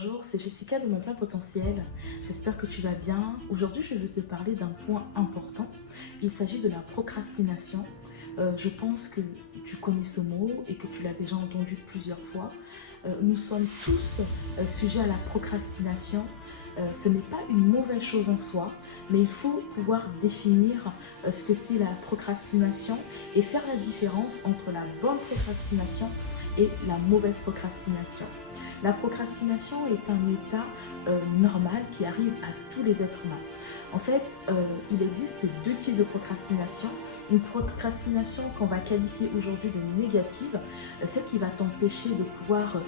Bonjour, c'est Jessica de Mon Plein Potentiel. J'espère que tu vas bien. Aujourd'hui, je vais te parler d'un point important. Il s'agit de la procrastination. Je pense que tu connais ce mot et que tu l'as déjà entendu plusieurs fois. Nous sommes tous sujets à la procrastination. Ce n'est pas une mauvaise chose en soi, mais il faut pouvoir définir ce que c'est la procrastination et faire la différence entre la bonne procrastination et la mauvaise procrastination. La procrastination est un état normal qui arrive à tous les êtres humains. En fait, il existe deux types de procrastination. Une procrastination qu'on va qualifier aujourd'hui de négative, celle qui va t'empêcher de pouvoir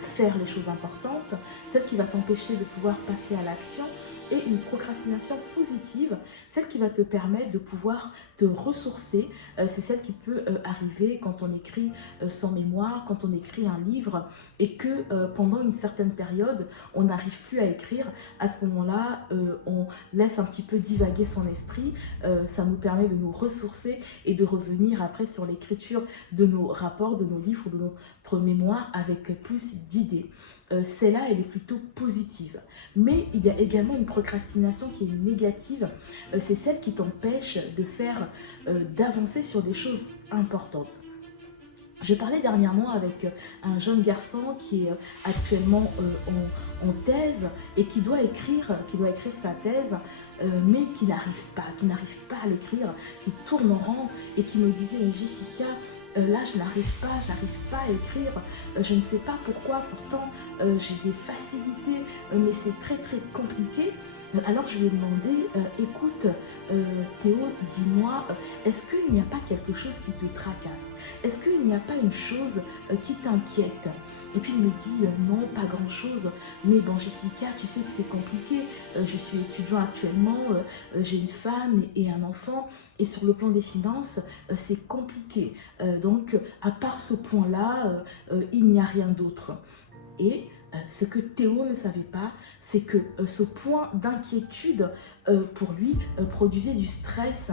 faire les choses importantes, celle qui va t'empêcher de pouvoir passer à l'action, et une procrastination positive, celle qui va te permettre de pouvoir te ressourcer. C'est celle qui peut arriver quand on écrit son mémoire, quand on écrit un livre et que pendant une certaine période, on n'arrive plus à écrire. À ce moment-là, on laisse un petit peu divaguer son esprit. Ça nous permet de nous ressourcer et de revenir après sur l'écriture de nos rapports, de nos livres, de notre mémoire avec plus d'idées. Celle-là, elle est plutôt positive. Mais il y a également une procrastination qui est négative. C'est celle qui t'empêche de faire, d'avancer sur des choses importantes. Je parlais dernièrement avec un jeune garçon qui est actuellement en thèse et qui doit écrire sa thèse, mais qui n'arrive pas à l'écrire, qui tourne en rond et qui me disait: Jessica, là je n'arrive pas à écrire, je ne sais pas pourquoi, pourtant j'ai des facilités, mais c'est très très compliqué. Alors je lui ai demandé, écoute Théo, dis-moi, est-ce qu'il n'y a pas quelque chose qui te tracasse? Est-ce qu'il n'y a pas une chose qui t'inquiète? Et puis il me dit, non, pas grand-chose, mais bon Jessica, tu sais que c'est compliqué, je suis étudiant actuellement, j'ai une femme et un enfant, et sur le plan des finances, c'est compliqué. Donc à part ce point-là, il n'y a rien d'autre. Et ce que Théo ne savait pas, c'est que ce point d'inquiétude pour lui produisait du stress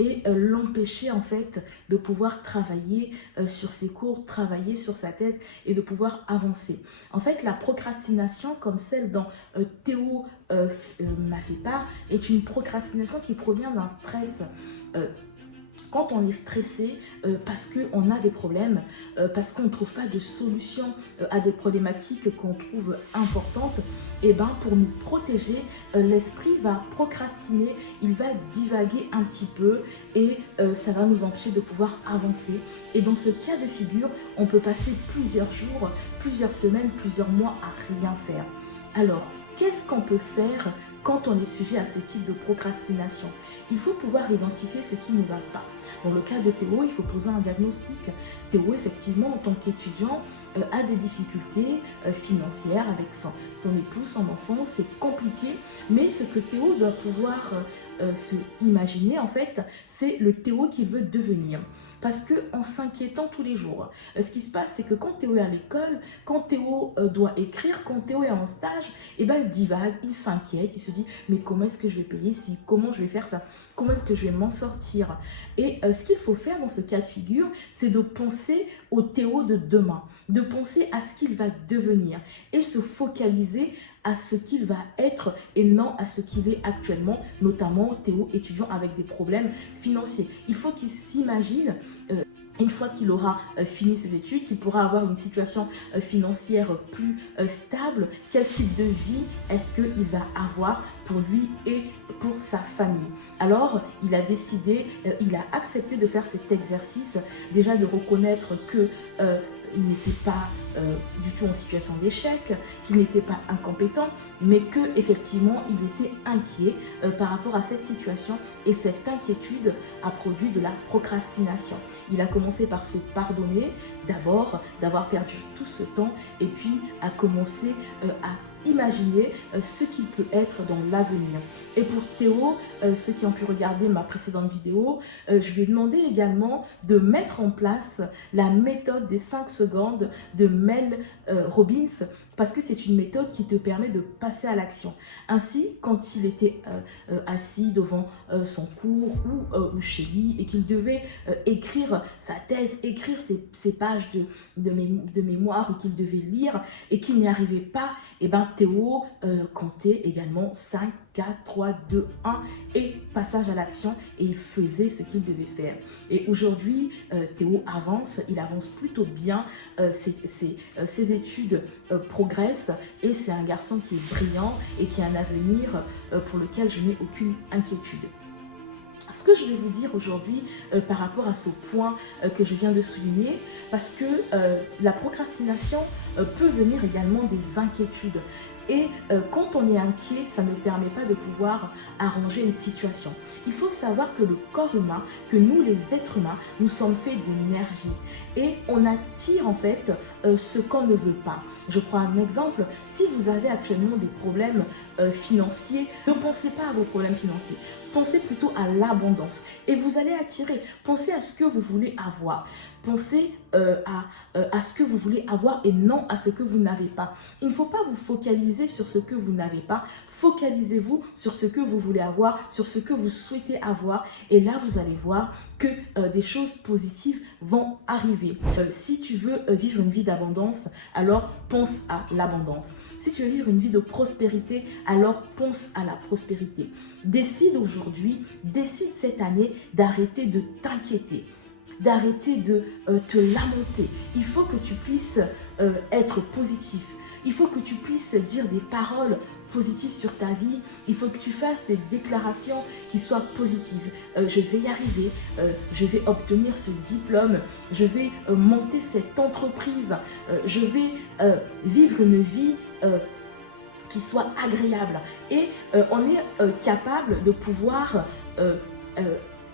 et l'empêchait en fait de pouvoir travailler sur ses cours, travailler sur sa thèse et de pouvoir avancer. En fait, la procrastination, comme celle dont Théo m'a fait part, est une procrastination qui provient d'un stress. Quand on est stressé parce qu'on a des problèmes, parce qu'on ne trouve pas de solution à des problématiques qu'on trouve importantes, et ben pour nous protéger, l'esprit va procrastiner, il va divaguer un petit peu et ça va nous empêcher de pouvoir avancer. Et dans ce cas de figure, on peut passer plusieurs jours, plusieurs semaines, plusieurs mois à rien faire. Alors, qu'est-ce qu'on peut faire quand on est sujet à ce type de procrastination? Il faut pouvoir identifier ce qui ne va pas. Dans le cas de Théo, il faut poser un diagnostic. Théo, effectivement, en tant qu'étudiant, a des difficultés financières avec son époux, son enfant, c'est compliqué. Mais ce que Théo doit pouvoir se imaginer, en fait, c'est le Théo qu'il veut devenir. Parce qu'en s'inquiétant tous les jours, ce qui se passe, c'est que quand Théo est à l'école, quand Théo doit écrire, quand Théo est en stage, et ben il divague, il s'inquiète, il se dit mais comment est-ce que je vais payer ci, comment je vais faire ça, comment est-ce que je vais m'en sortir. Et ce qu'il faut faire dans ce cas de figure, c'est de penser au Théo de demain, de penser à ce qu'il va devenir et se focaliser à ce qu'il va être et non à ce qu'il est actuellement, notamment Théo étudiant avec des problèmes financiers. Il faut qu'il s'imagine une fois qu'il aura fini ses études, qu'il pourra avoir une situation financière plus stable, quel type de vie est-ce qu'il va avoir pour lui et pour sa famille. Alors, il a décidé, il a accepté de faire cet exercice, déjà de reconnaître que il n'était pas du tout en situation d'échec, qu'il n'était pas incompétent, mais que effectivement il était inquiet par rapport à cette situation et cette inquiétude a produit de la procrastination. Il a commencé par se pardonner, d'abord d'avoir perdu tout ce temps et puis a commencé à imaginer ce qu'il peut être dans l'avenir. Et pour Théo, ceux qui ont pu regarder ma précédente vidéo, je lui ai demandé également de mettre en place la méthode des 5 secondes de Mel Robbins, parce que c'est une méthode qui te permet de passer à l'action. Ainsi, quand il était assis devant son cours ou chez lui et qu'il devait écrire sa thèse, écrire ses pages de mémoire ou qu'il devait lire et qu'il n'y arrivait pas, et ben Théo comptait également 5, 4, 3, 2, 1 et passage à l'action, et il faisait ce qu'il devait faire. Et aujourd'hui, Théo avance, il avance plutôt bien, ses études progressent et c'est un garçon qui est brillant et qui a un avenir pour lequel je n'ai aucune inquiétude. Ce que je vais vous dire aujourd'hui par rapport à ce point que je viens de souligner, parce que la procrastination peut venir également des inquiétudes. Et quand on est inquiet, ça ne permet pas de pouvoir arranger une situation. Il faut savoir que le corps humain, que nous les êtres humains, nous sommes faits d'énergie. Et on attire en fait ce qu'on ne veut pas. Je prends un exemple, si vous avez actuellement des problèmes financiers, ne pensez pas à vos problèmes financiers, pensez plutôt à l'abondance et vous allez attirer. Pensez à ce que vous voulez avoir, pensez à ce que vous voulez avoir et non à ce que vous n'avez pas. Il ne faut pas vous focaliser sur ce que vous n'avez pas, focalisez-vous sur ce que vous voulez avoir, sur ce que vous souhaitez avoir et là vous allez voir que des choses positives vont arriver. Si tu veux vivre une vie d'abondance, alors pense à l'abondance. Si tu veux vivre une vie de prospérité, alors pense à la prospérité. Décide aujourd'hui, décide cette année d'arrêter de t'inquiéter, d'arrêter de te lamenter. Il faut que tu puisses être positif. Il faut que tu puisses dire des paroles positives sur ta vie. Il faut que tu fasses des déclarations qui soient positives. Je vais y arriver, je vais obtenir ce diplôme, je vais monter cette entreprise, je vais vivre une vie qui soit agréable. Et on est capable de pouvoir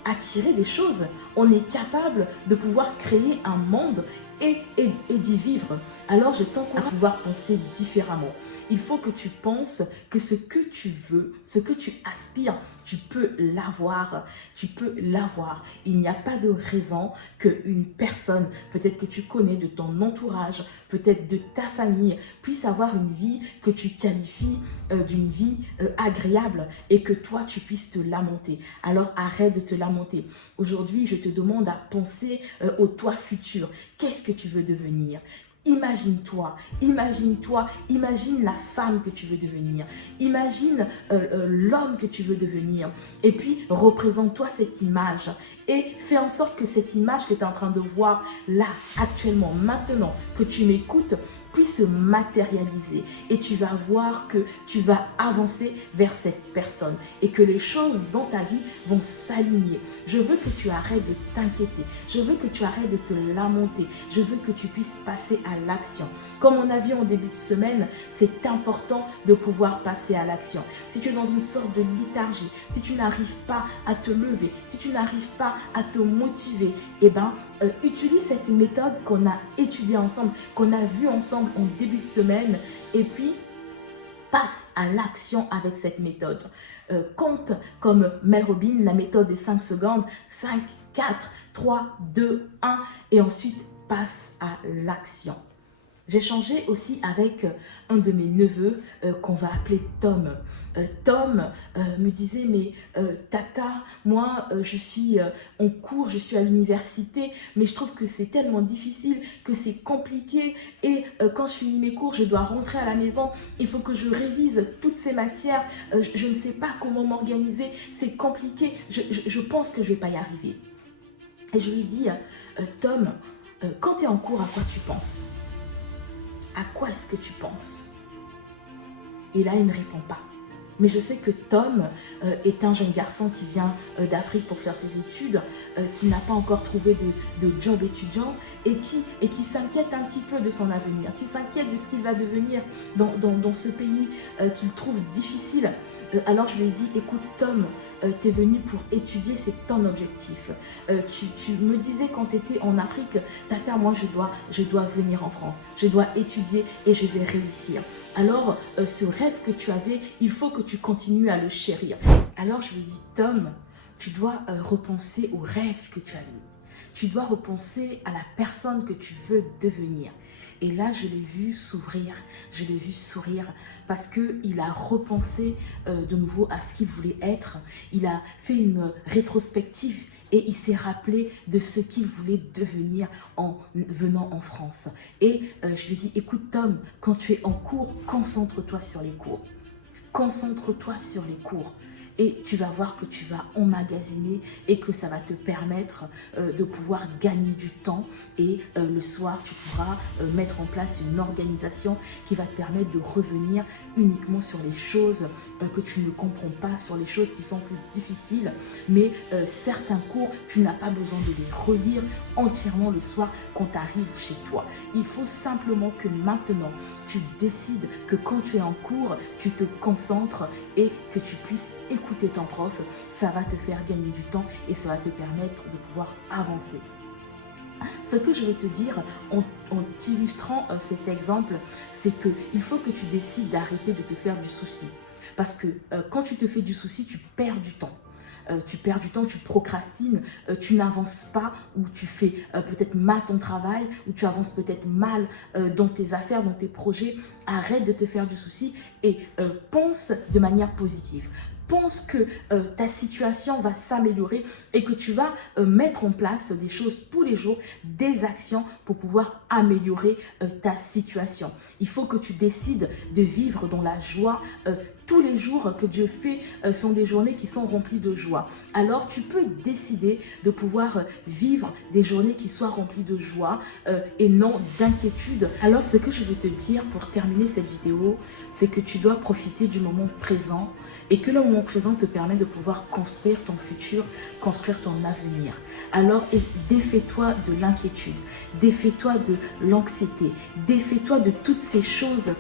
attirer des choses. On est capable de pouvoir créer un monde et d'y vivre. Alors je t'encourage à pouvoir penser différemment. Il faut que tu penses que ce que tu veux, ce que tu aspires, tu peux l'avoir. Tu peux l'avoir. Il n'y a pas de raison qu'une personne, peut-être que tu connais de ton entourage, peut-être de ta famille, puisse avoir une vie que tu qualifies d'une vie agréable et que toi, tu puisses te lamenter. Alors arrête de te lamenter. Aujourd'hui, je te demande à penser au toi futur. Qu'est-ce que tu veux devenir ? Imagine-toi, imagine-toi, imagine la femme que tu veux devenir, imagine l'homme que tu veux devenir et puis représente-toi cette image et fais en sorte que cette image que tu es en train de voir là, actuellement, maintenant, que tu m'écoutes, puisse se matérialiser et tu vas voir que tu vas avancer vers cette personne et que les choses dans ta vie vont s'aligner. Je veux que tu arrêtes de t'inquiéter. Je veux que tu arrêtes de te lamenter. Je veux que tu puisses passer à l'action. Comme on a vu en début de semaine, c'est important de pouvoir passer à l'action. Si tu es dans une sorte de léthargie, si tu n'arrives pas à te lever, si tu n'arrives pas à te motiver, eh ben, utilise cette méthode qu'on a étudiée ensemble, qu'on a vue ensemble en début de semaine et puis passe à l'action avec cette méthode. Compte comme Mel Robbins, la méthode des 5 secondes, 5, 4, 3, 2, 1 et ensuite passe à l'action. J'ai échangé aussi avec un de mes neveux qu'on va appeler Tom. Tom me disait, mais Tata, moi je suis en cours, je suis à l'université, mais je trouve que c'est tellement difficile, que c'est compliqué et quand je finis mes cours, je dois rentrer à la maison, il faut que je révise toutes ces matières, je ne sais pas comment m'organiser, c'est compliqué, je pense que je ne vais pas y arriver. Et je lui dis, Tom, quand tu es en cours, à quoi tu penses ? À quoi est-ce que tu penses? Et là, il ne me répond pas. Mais je sais que Tom est un jeune garçon qui vient d'Afrique pour faire ses études, qui n'a pas encore trouvé de job étudiant et qui s'inquiète un petit peu de son avenir, qui s'inquiète de ce qu'il va devenir dans ce pays qu'il trouve difficile. Alors je lui ai dit, écoute Tom, tu es venu pour étudier, c'est ton objectif. Tu me disais quand tu étais en Afrique, Tata, moi je dois venir en France, je dois étudier et je vais réussir. Alors ce rêve que tu avais, il faut que tu continues à le chérir. Alors je lui ai dit, Tom, tu dois repenser au rêve que tu as eu. Tu dois repenser à la personne que tu veux devenir. Et là, je l'ai vu s'ouvrir, je l'ai vu sourire parce qu'il a repensé de nouveau à ce qu'il voulait être. Il a fait une rétrospective et il s'est rappelé de ce qu'il voulait devenir en venant en France. Et je lui ai dit, écoute Tom, quand tu es en cours, concentre-toi sur les cours. Concentre-toi sur les cours. Et tu vas voir que tu vas emmagasiner et que ça va te permettre de pouvoir gagner du temps. Et le soir, tu pourras mettre en place une organisation qui va te permettre de revenir uniquement sur les choses que tu ne comprends pas, sur les choses qui sont plus difficiles. Mais certains cours, tu n'as pas besoin de les relire entièrement le soir quand tu arrives chez toi. Il faut simplement que maintenant, tu décides que quand tu es en cours, tu te concentres et que tu puisses écouter ton prof. Ça va te faire gagner du temps et ça va te permettre de pouvoir avancer. Ce que je veux te dire en t'illustrant cet exemple, c'est qu'il faut que tu décides d'arrêter de te faire du souci. Parce que quand tu te fais du souci, tu perds du temps. Tu perds du temps, tu procrastines, tu n'avances pas ou tu fais peut-être mal ton travail ou tu avances peut-être mal dans tes affaires, dans tes projets. Arrête de te faire du souci et pense de manière positive. Pense que ta situation va s'améliorer et que tu vas mettre en place des choses tous les jours, des actions pour pouvoir améliorer ta situation. Il faut que tu décides de vivre dans la joie. Tous les jours que Dieu fait sont des journées qui sont remplies de joie. Alors tu peux décider de pouvoir vivre des journées qui soient remplies de joie et non d'inquiétude. Alors ce que je veux te dire pour terminer cette vidéo, c'est que tu dois profiter du moment présent et que le moment présent te permet de pouvoir construire ton futur, construire ton avenir. Alors défais-toi de l'inquiétude, défais-toi de l'anxiété, défais-toi de toutes ces choses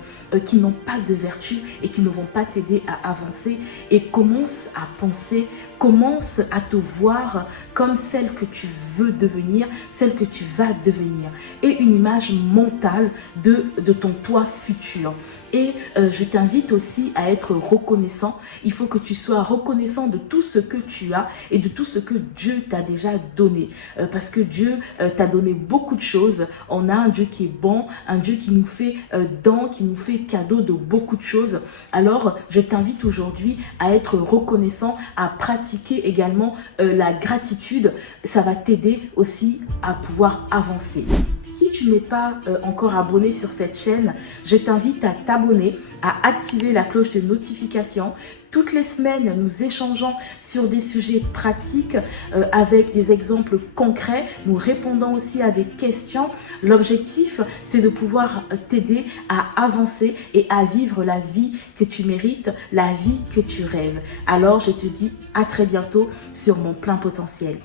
qui n'ont pas de vertu et qui ne vont pas t'aider à avancer et commence à penser, commence à te voir comme celle que tu veux devenir, celle que tu vas devenir et une image mentale de ton toi futur. Et je t'invite aussi à être reconnaissant. Il faut que tu sois reconnaissant de tout ce que tu as et de tout ce que Dieu t'a déjà donné. Parce que Dieu t'a donné beaucoup de choses. On a un Dieu qui est bon, un Dieu qui nous fait don, qui nous fait cadeau de beaucoup de choses. Alors, je t'invite aujourd'hui à être reconnaissant, à pratiquer également la gratitude. Ça va t'aider aussi à pouvoir avancer. Si tu n'es pas encore abonné sur cette chaîne, je t'invite à t'abonner, à activer la cloche de notification. Toutes les semaines, nous échangeons sur des sujets pratiques avec des exemples concrets. Nous répondons aussi à des questions. L'objectif, c'est de pouvoir t'aider à avancer et à vivre la vie que tu mérites, la vie que tu rêves. Alors, je te dis à très bientôt sur mon plein potentiel.